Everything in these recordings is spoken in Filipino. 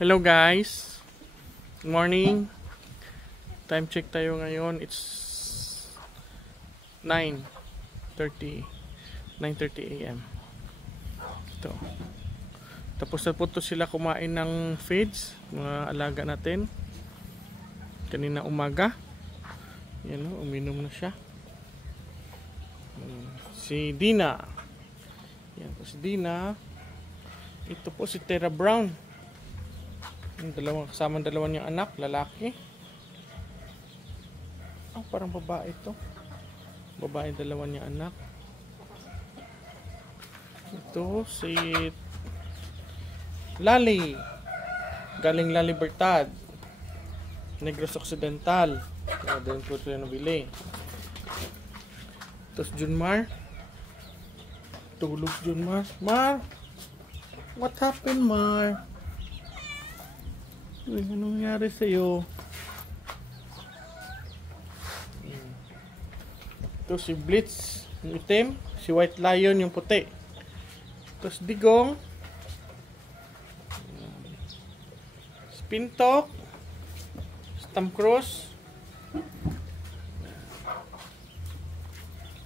Hello guys, good morning. Time check tayo ngayon. It's 9:30 a.m. Ito. Tapos na po to sila kumain ng feeds, mga alaga natin. Kanina umaga. Yan o, uminom na siya. Si Dina. Yan po si Dina. Ito po si Tera Brown. Yung kasama dalawa niyang anak, lalaki. Parang babae ito. Babae dalawa niyang anak. Ito si Lali. Galing La Libertad. Negros Occidental. Doon po ito yung nabili. Ito si Junmar. Tulog si Junmar. Mar! What happened, Mar? Anong nangyari sa'yo? Ito si Blitz, yung itim. Si White Lion, yung puti. Ito si Digong. Si Pintok. Stamcross.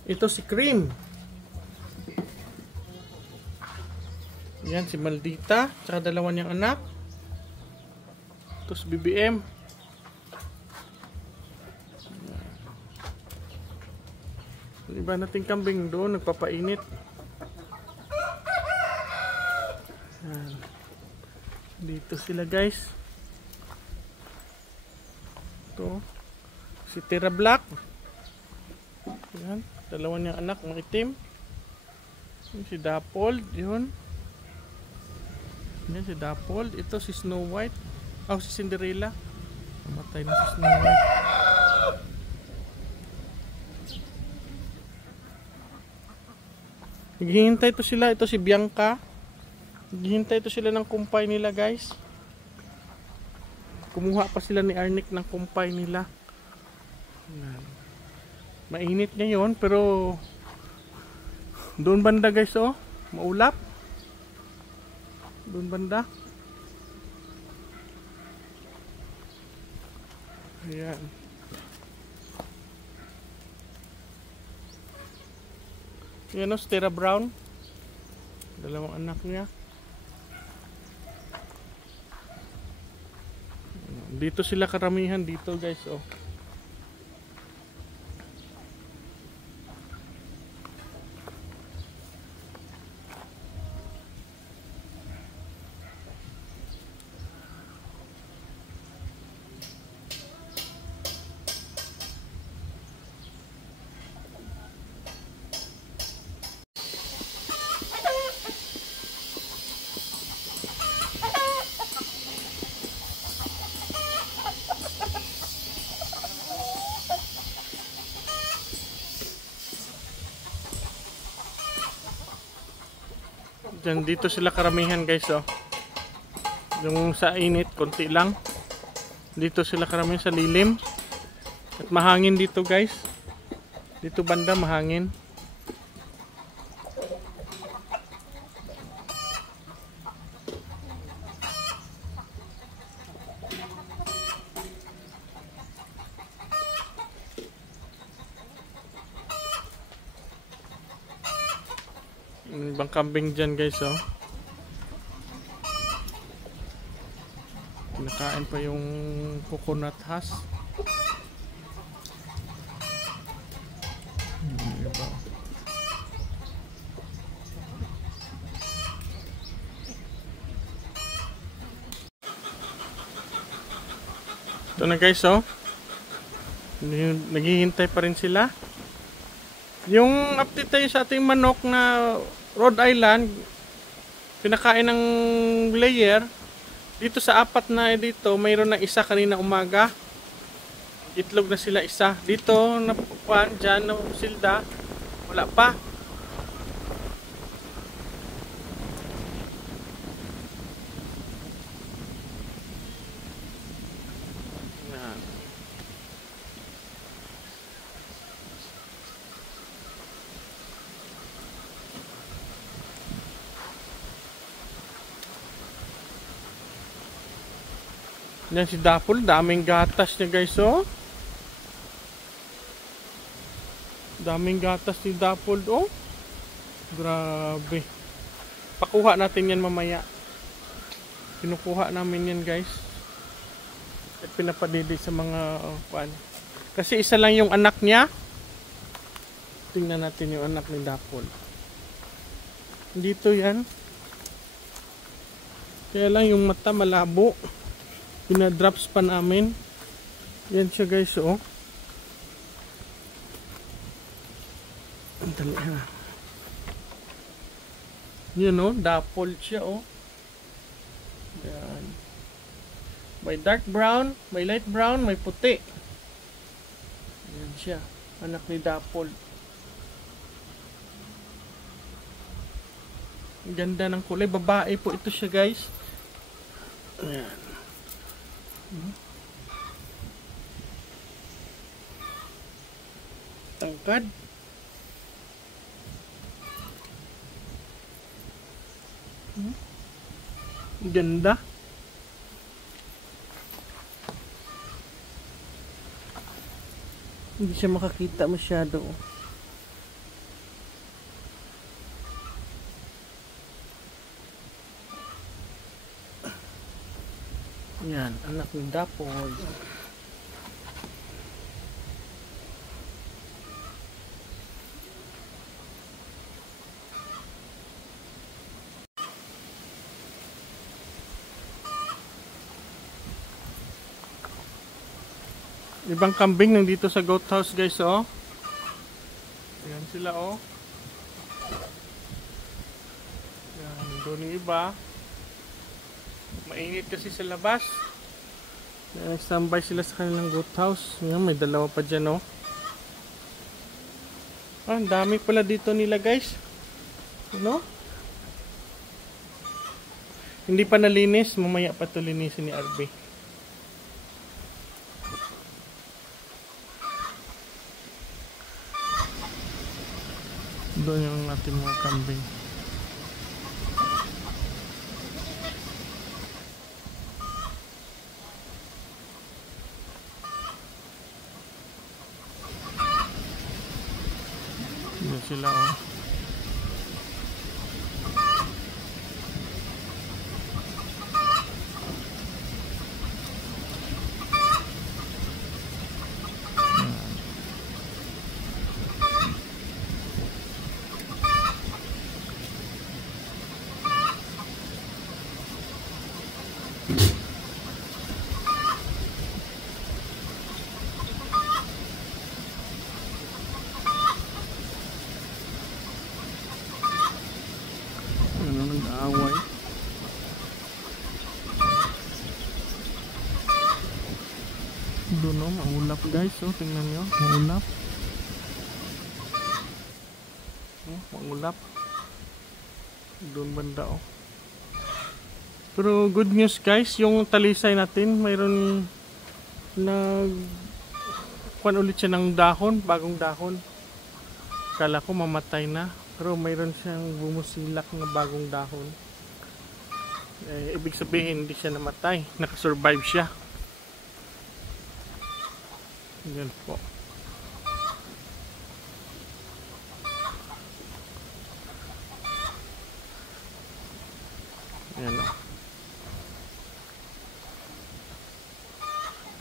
Ito si Cream. Yan si Maldita. Tsaka dalawa niyang anak. Ito si BBM. Iba nating kambing doon, nagpapainit. Dito sila guys. Ito si Tera Black. Yan, dalawa niyang anak, mga itim. Yan si Dappled, yun. Yan si Dappled. Ito si Snow White. Si Cinderella. Namatay na si Snow White. Naghihintay ito sila. Ito si Bianca. Naghihintay ito sila ng kumpay nila guys. Kumuha pa sila ni Arnick ng kumpay nila. Mainit ngayon pero doon banda guys maulap. Doon banda. Ayan. Yan si Tera Brown. Dalawang anak niya. Dito sila karamihan dito guys Diyan, dito sila karamihan guys yung sa init konti lang, dito sila karamihan sa lilim at mahangin dito guys, dito banda mahangin. Ibang kambing dyan guys Nakain pa yung coconut husk. Ito na guys naghihintay pa rin sila. Yung update tayo sa ating manok na Rhode Island, pinakain ng layer. Dito sa apat na dito, mayroon na isa kanina umaga. Itlog na sila isa. Dito, dyan, na silda, wala pa. Yan si Dapol, daming gatas niya guys, oh. Daming gatas ni Dapol, oh. Grabe. Pakuha natin yan mamaya. Kinukuha namin yan guys. At pinapadidi sa mga kuan. Kasi isa lang yung anak niya. Tingnan natin yung anak ni Dapol. Dito yan. Kaya lang yung mata malabo. Pinadrops pa namin. Yan siya guys, oh. Dali na. Yun, oh. Dapol siya, oh. Yan. May dark brown, may light brown, may puti. Yan siya. Anak ni Dapol. Ganda ng kulay. Babae po ito siya guys. Ayan. Tangkad. Ganda. Hindi siya makakita masyado. Yan, anak ni Dapol. Ibang kambing nandito sa goat house guys, oh. Ayan sila, oh. Ayan, doon yung iba. Mainit kasi sa labas. Standby sila sa kanilang goat house. Ayan, may dalawa pa dyan, oh. Ah, ang dami pala dito nila guys. Ano? Hindi pa nalinis. Mamaya pa ito linisin ni RB. Doon yung ating mga kambing. Doon sila, oh. Nag-aaway. Doon, oh, maulap guys, oh, tingnan nyo, maulap. Oh, maulap. Doon banda, oh. Pero good news guys, yung talisay natin, mayroon kuwan ulit siya ng dahon, bagong dahon. Kala ko mamatay na. Pero mayroon siyang bumusilak na bagong dahon. Ibig sabihin hindi siya namatay. Nakasurvive siya. Yan po. Yan o.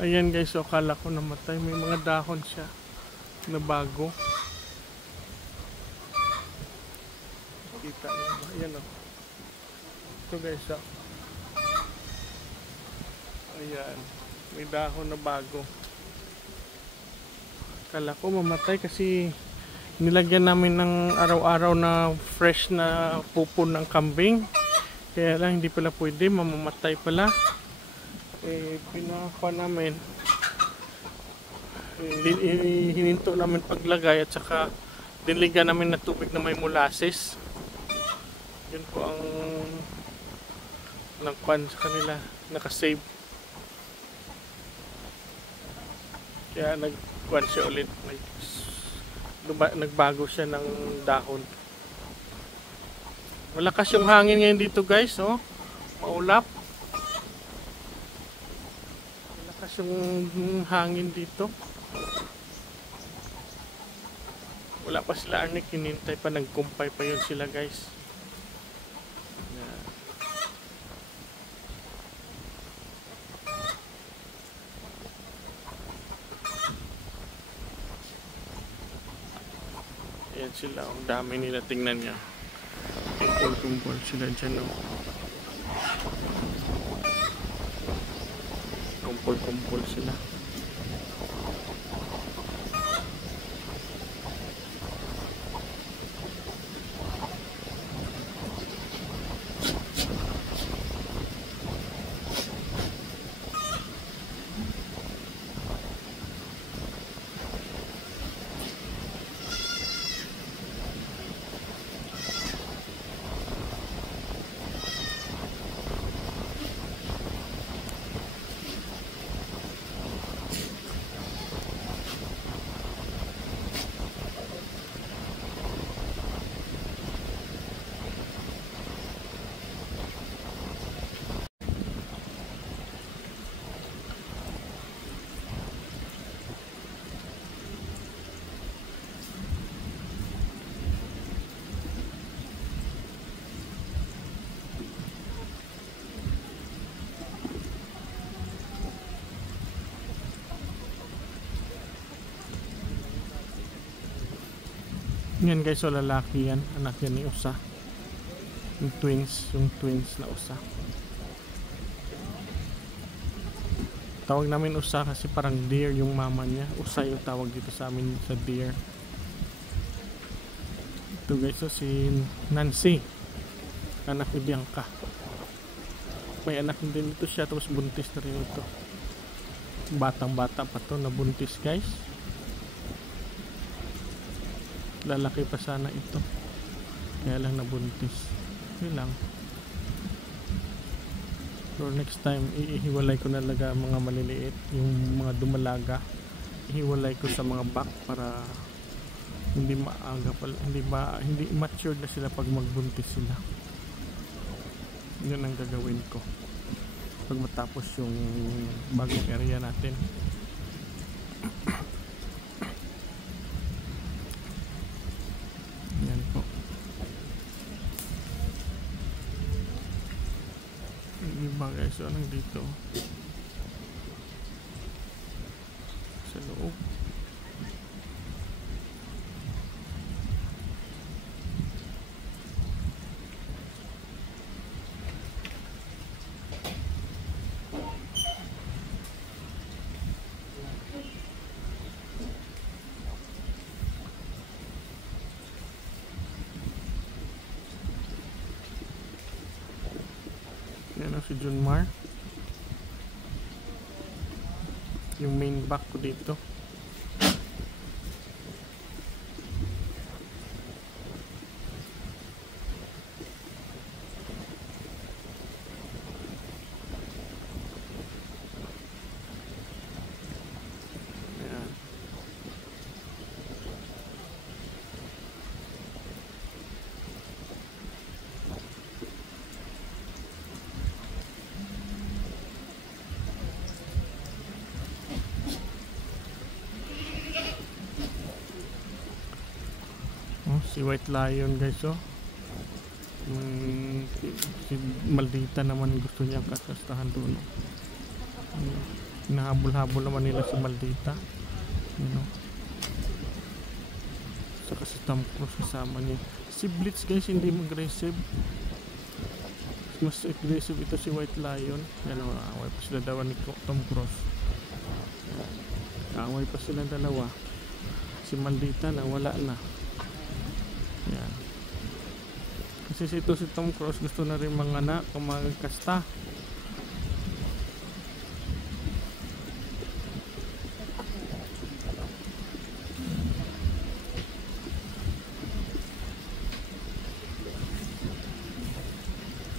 Ayan guys, so akala ko namatay. May mga dahon siya na bago. Kita nyo ba? Ayan o. Ito guys o. Ayan. May dahon na bago. Akala ko mamatay kasi nilagyan namin ng araw-araw na fresh na pupo ng kambing. Kaya lang hindi pala pwede. Mamamatay pala. Pinakuha namin. Hininto namin paglagay at saka dinligan namin na tubig na may molasses. Yun po ang nagpan sa kanila, nakasave. Kaya nagkuhan siya ulit, nagbago siya ng dahon. Malakas yung hangin ngayon dito guys, oh. Maulap. malakas yung hangin dito. Wala pa sila Arnick, hinintay pa, nagkumpay pa yun sila guys. Ayan sila, ang dami nila, tingnan niya. Kumpul-kumpul sila dyan, oh. Kumpul-kumpul sila. Yan guys, so lalaki yan, anak yan ni Usa, yung twins na Usa. Tawag namin Usa kasi parang deer yung mama niya. Usa yung tawag dito sa amin sa deer. Ito guys, so si Nancy, anak ni Bianca. May anak din dito siya, tapos buntis na rin ito. Batang bata pa to, nabuntis guys. Lalaki pa sana ito, kaya lang nabuntis. Yun lang. So next time ihiwalay ko na talaga mga maliliit, yung mga dumalaga ihiwalay ko sa mga back para hindi maaga pala, hindi matured na sila pag magbuntis sila. Yun ang gagawin ko pag matapos yung bagong area natin. Yan po. Yung iba guys, so nandito sa loob. Yan si Junmar, yung main back ko dito. Ayan. Si White Lion guys, oh. Si Maldita naman gusto niya kasastahan doon. Hinahabol-habol naman nila si Maldita. Saka si Tom Cruise kasama niya. Si Blitz guys hindi aggressive. Mas aggressive ito si White Lion. Yan, away pa sila daw ni Tom Cruise. Away pa sila dalawa. Si Maldita na wala na. Yan. Kasi ito si Tom Cruise gusto na rin mga anak kung magkasta.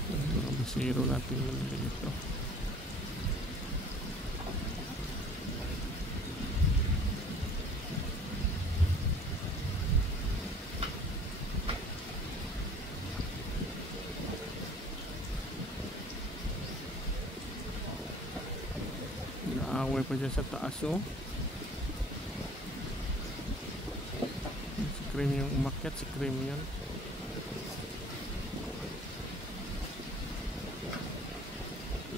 Mga bisiro natin maliliit ito. Nag-aaway pa dyan sa taas, oh. Si Cream yung umakyat, si Cream yun.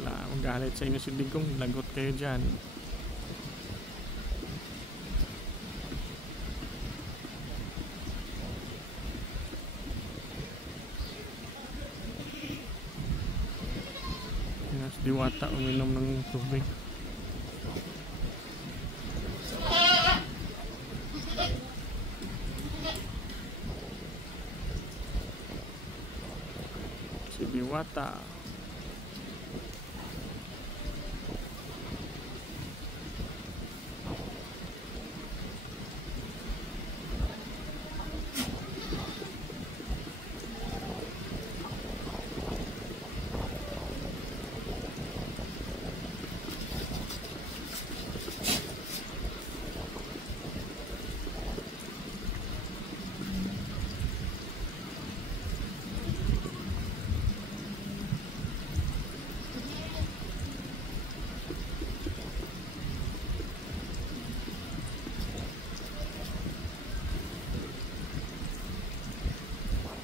Wala, magalit sa inyo si Digong, lagot kayo dyan. Diwata uminom ng tubig. Si Diwata.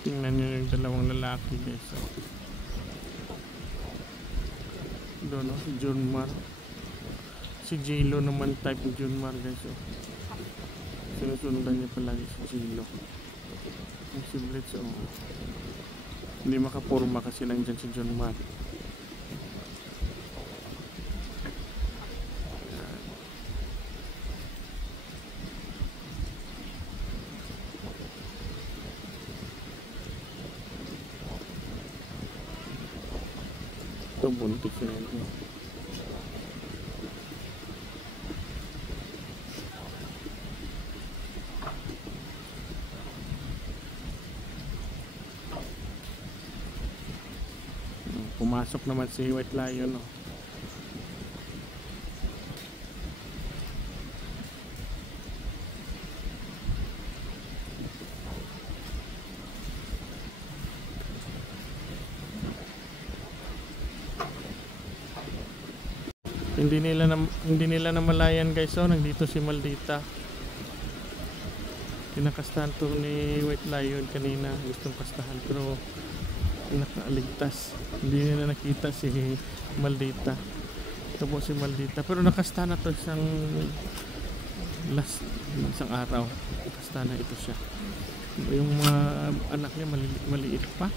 Tingnan nyo yung dalawang lalaki guys. So, doon no, si Junmar. Si J-Lo naman type ni Junmar guys. So, sinusundan niya palagi si J-Lo. Yung si Blitz, oh. Hindi makapurma kasi nandyan si Junmar. Ito buntik na yun. Pumasok naman si White Lion, no? Hindi nila namalayan guys, oh, nandito si Maldita. Kinakastahan to ni White Lion kanina, gustong kastahan pero nakaaligtas. Hindi nila nakita si Maldita. Ito po si Maldita, pero nakastahan na to isang isang araw. Nakastahan na ito siya. Yung mga anak niya maliit pa.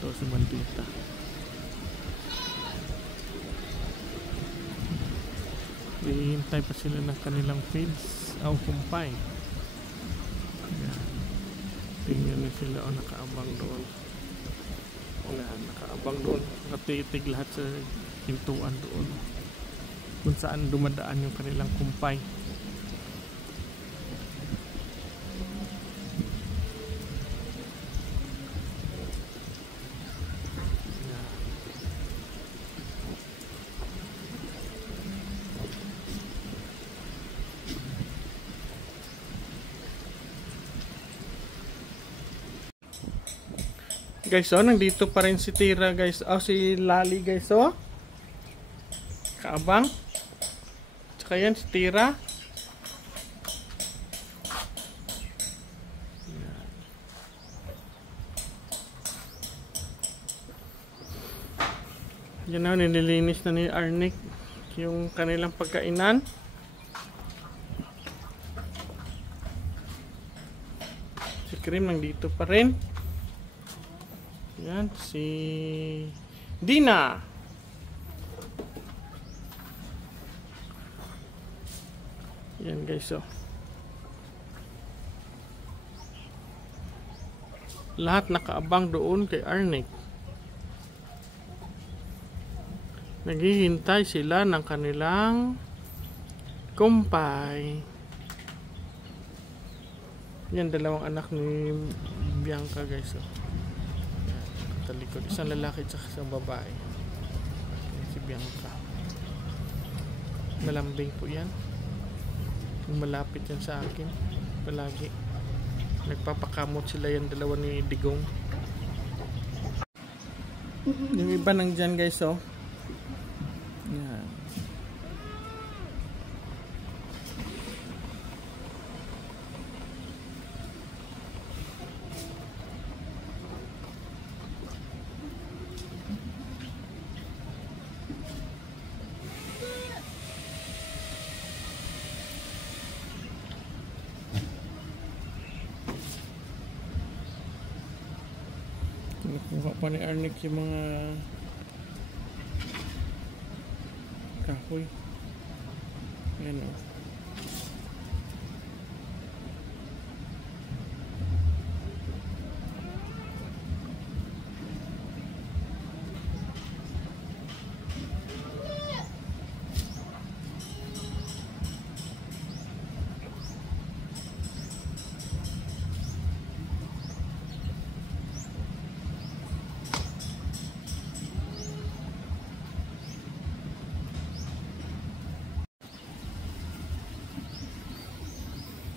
Ito si Maldita. Hihintay pa sila ng kanilang feeds o kumpay. Ayan. Tingnan nyo sila, o nakaabang doon. Ayan, nakaabang doon. Nakatitig lahat sa pintuan doon kung saan dumadaan yung kanilang kumpay. Guys, oh, nandito pa rin si Tira, guys. Oh, si Lali, guys, oh. Kaabang. Tsaka yan, si Tira. Yan na, nililinis na ni Arnick yung kanilang pagkainan. Si Cream nandito pa rin. Yan, si Dina. Yan guys, oh. Lahat nakaabang doon kay Arnick. Naghihintay sila ng kanilang kumpay. Yan, dalawang anak ni Bianca guys, oh. Talikod, isang lalaki at isang babae. Yan, si Bianca. Malambing po yan. Malapit yan sa akin palagi. Nagpapakamot sila yan, dalawa ni Digong. Yung iba nang dyan guys, oh. Mukha pa ni Arnick yung mga kahoy. Ayan o.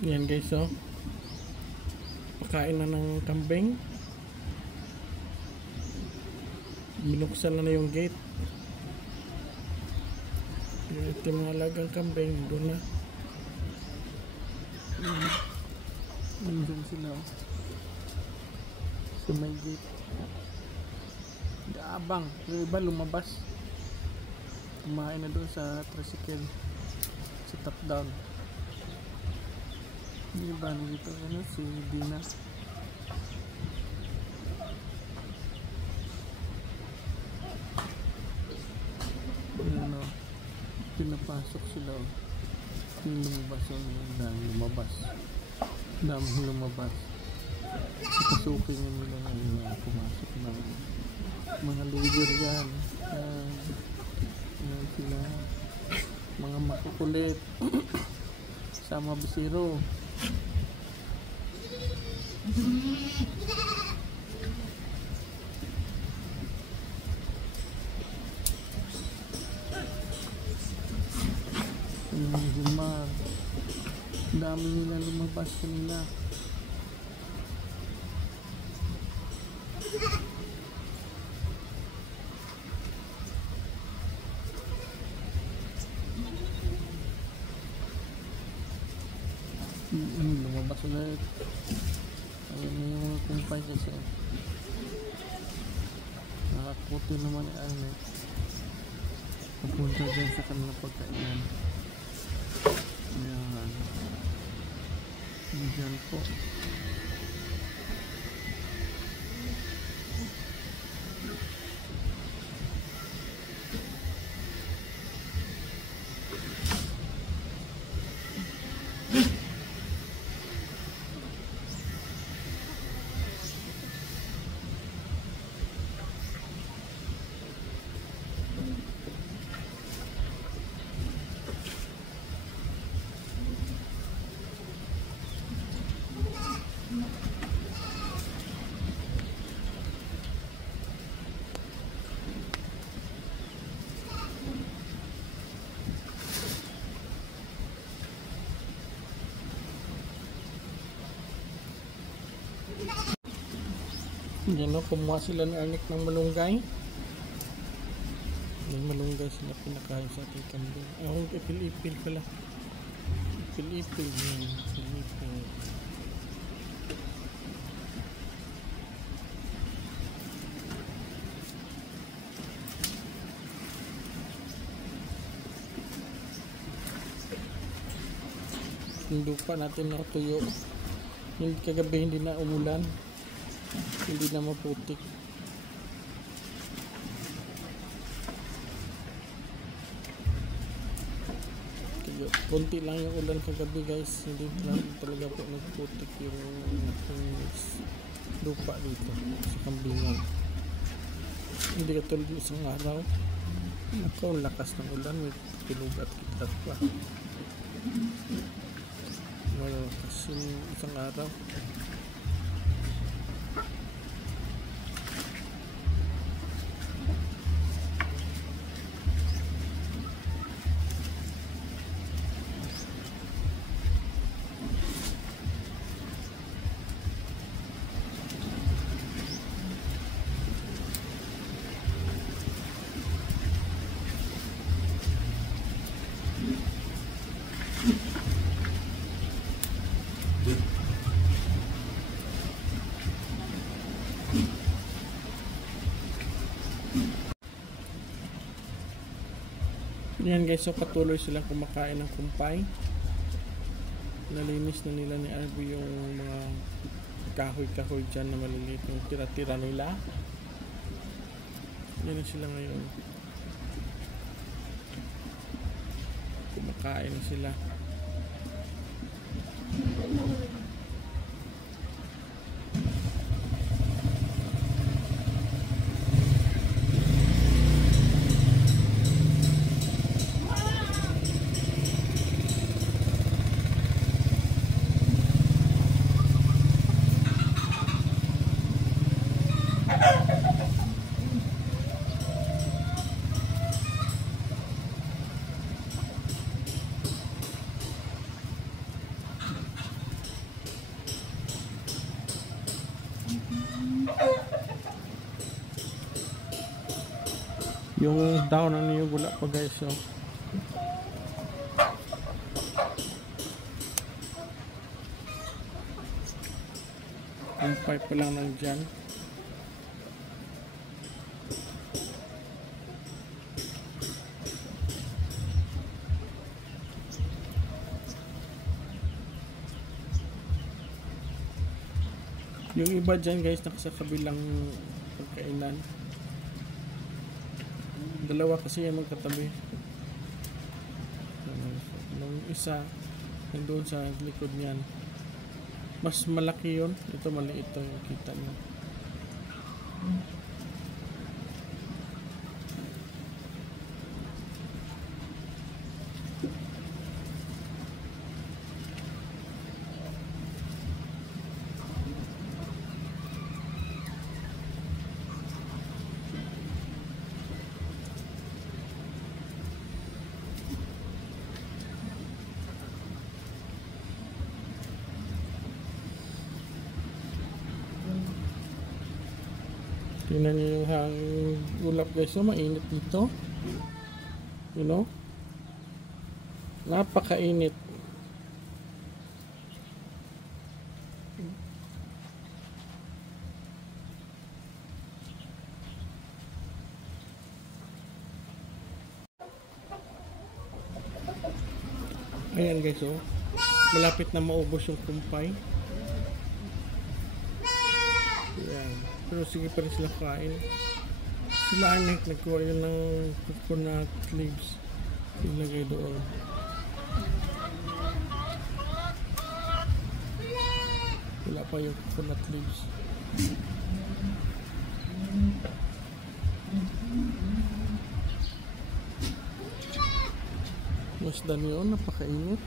Yan guys, oh. Pakain na ng kambing. Binuksan na yung gate. Ito yung mga alagang kambing. Doon na. Doon sila, oh. Sa may gate. Gaabang. Yung iba lumabas. Kumain na doon sa tricycle. Sa top down. Hindi ba dito si Dina? Ano, pinapasok sila. Yung lumabas yung lumabas. Daming lumabas. Pasukin yung nila ngayon pumasok ng mga leader yan. Yan sila. Mga makukulit. Sama bisiro. Lumar. Dami nila lumabas kanila. Lumabas ulit. Ayun na yung mga kumpay kasi nakakuti naman ni Arnick papunta dyan sa kanilang pagkainan. Ayan dyan po. Yan o, kumuha sila ni Arnick ng malunggay. Yung malunggay sila pinakain sa ating kambing. Ang ipil-ipil pala. Ipil-ipil yun. Ipil-ipil. Yung lupa natin nakatuyo. Yung kagabi hindi na umulan. Hindi na maputik. Kaya, konti lang yung ulan kagabi guys. Hindi lang talaga po nagputik yung lupa dito sa kambingan. Hindi katulad yung isang araw. Ako, lakas ng ulan. May pinugat-kitat pa. Malakas yung isang araw. Yan guys, so patuloy silang kumakain ng kumpay. Nalinis na nila ni Arby yung mga kahoy-kahoy dyan na maliliit yung tira-tira nila. Yan na sila ngayon. Kumakain na sila. Yung down ng niyog wala pa guys, so yung pipe pa lang nandyan. Yung iba dyan guys nasa kabilang pagkainan. Dalawa kasi yan magkatabi. Nung isa nandoon sa likod niyan. Mas malaki yun. Ito maliit to yung kita niyo. Tingnan nyo yung hangin ulap guys, so mainit dito, you know, napakainit. Ayan guys, so malapit na maubos yung kumpay. Ayan. Pero sige pa rin sila kain. Sila anak nagkuha yun ng coconut leaves. Ilagay doon. Wala pa yung coconut leaves. Mas dami yun, napakainit.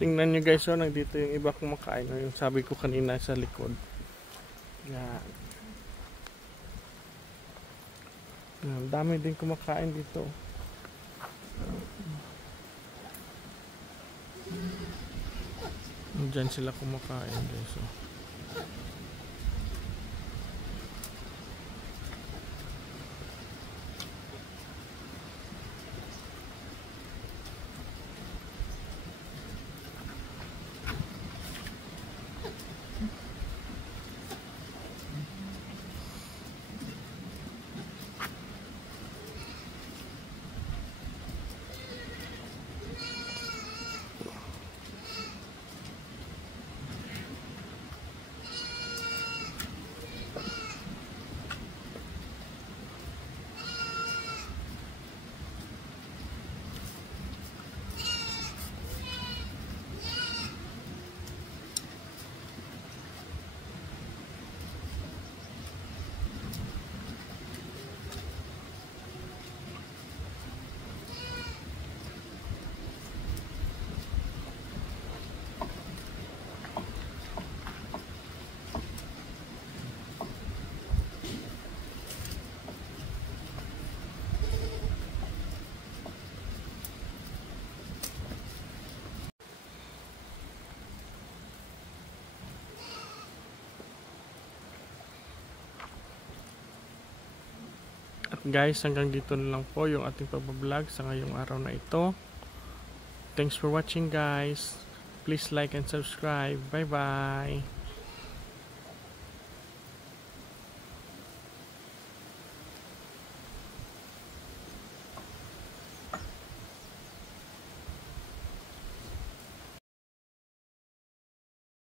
Tingnan nyo guys, so nandito yung iba kumakain. Yung sabi ko kanina sa likod. Yan. Yan, dami din kumakain dito. Diyan sila kumakain guys. So. At guys, hanggang dito na lang po yung ating pagbablog sa ngayong araw na ito. Thanks for watching guys. Please like and subscribe. Bye bye.